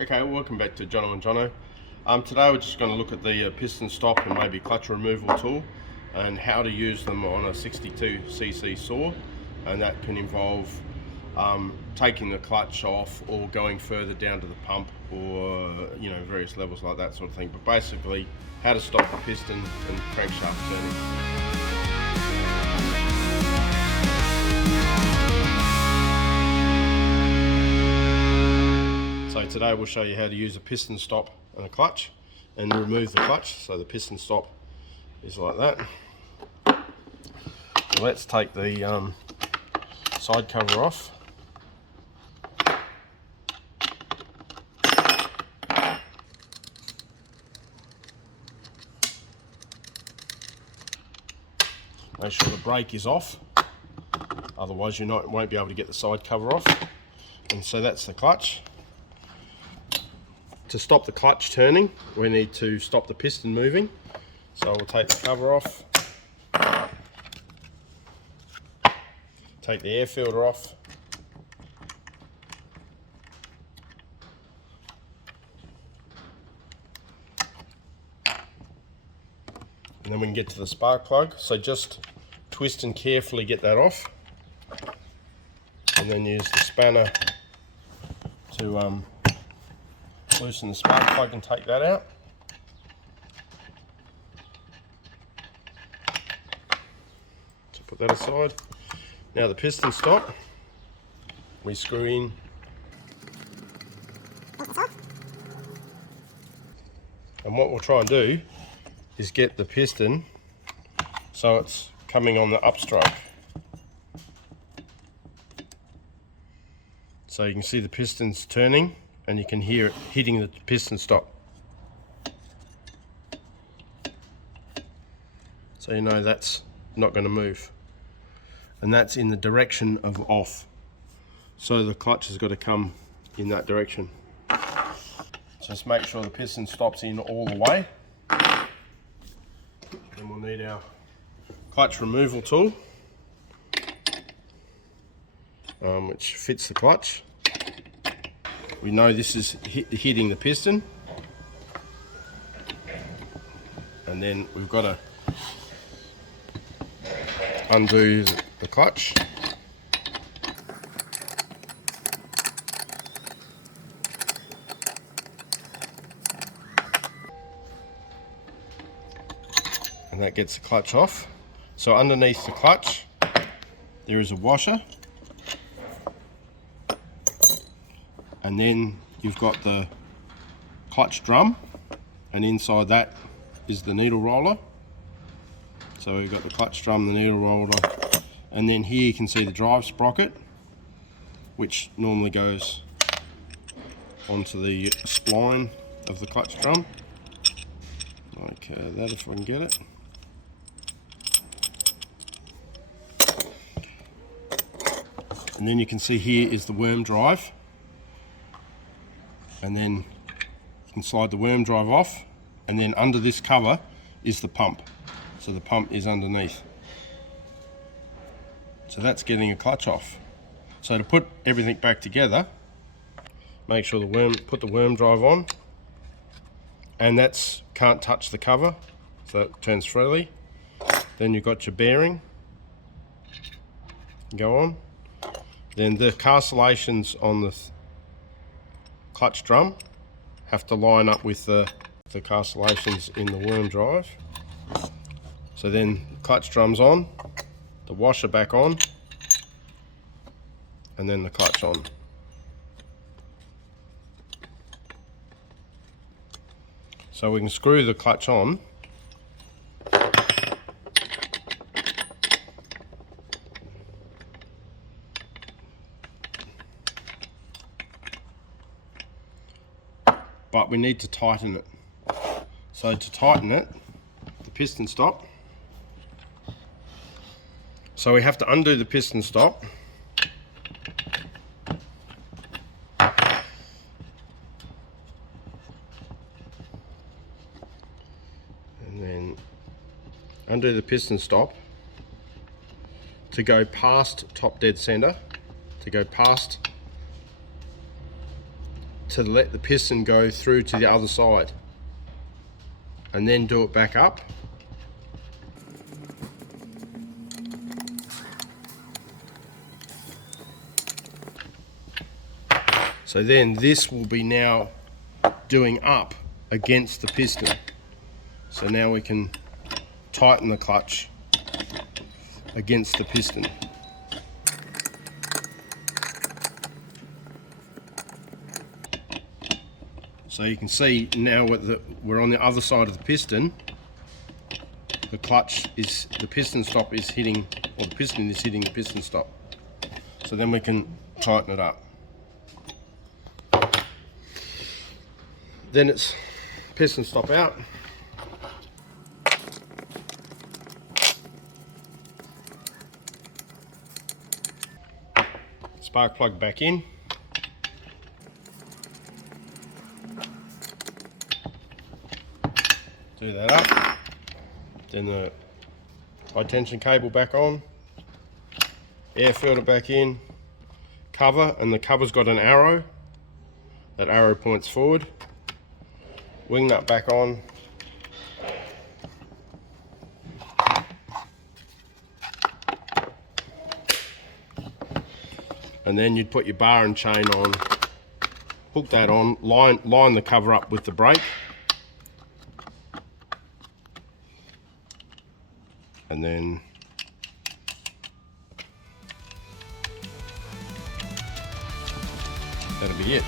Okay, welcome back to Jono Johno. Today we're just going to look at the piston stop and maybe clutch removal tool and how to use them on a 62cc saw, and that can involve taking the clutch off or going further down to the pump, or various levels like that sort of thing. But basically how to stop the piston and crankshaft turning. So today we'll show you how to use a piston stop and a clutch and remove the clutch. So the piston stop is like that. Let's take the side cover off. Make sure the brake is off, otherwise you won't be able to get the side cover off. And so that's the clutch. To stop the clutch turning, we need to stop the piston moving. So we'll take the cover off, take the air filter off, and then we can get to the spark plug. So just twist and carefully get that off, and then use the spanner to loosen the spark plug and take that out. So put that aside. Now the piston stop, we screw in. And what we'll try and do is get the piston so it's coming on the upstroke. So you can see the piston's turning, and you can hear it hitting the piston stop. So you know that's not going to move. And that's in the direction of off. So the clutch has got to come in that direction. Just make sure the piston stops in all the way. Then we'll need our clutch removal tool, which fits the clutch. We know this is hitting the piston, and then we've got to undo the clutch. And that gets the clutch off. So underneath the clutch there is a washer, and then you've got the clutch drum, and inside that is the needle roller. So we've got the clutch drum, the needle roller, and then here you can see the drive sprocket, which normally goes onto the spline of the clutch drum. Like that, if I can get it. And then you can see here is the worm drive. And then you can slide the worm drive off, and then under this cover is the pump. So the pump is underneath. So that's getting a clutch off. So to put everything back together, make sure put the worm drive on, and that's can't touch the cover, so it turns freely. Then you've got your bearing, go on. Then the castellations on the clutch drum have to line up with the castellations in the worm drive. So then clutch drum's on, the washer back on, and then the clutch on. So we can screw the clutch on. But we need to tighten it. So to tighten it, the piston stop. So we have to undo the piston stop. And then undo the piston stop to go past top dead center, to go past to to let the piston go through to the other side, and then do it back up. So then this will be now doing up against the piston. So now we can tighten the clutch against the piston. So you can see now we're on the other side of the piston. The piston stop is hitting, or the piston is hitting the piston stop. So then we can tighten it up. Then it's piston stop out. Spark plug back in. Do that up. Then the high tension cable back on. Air filter back in. Cover, and the cover's got an arrow. That arrow points forward. Wing nut back on. And then you'd put your bar and chain on, hook that on, line the cover up with the brake. And then that'll be it.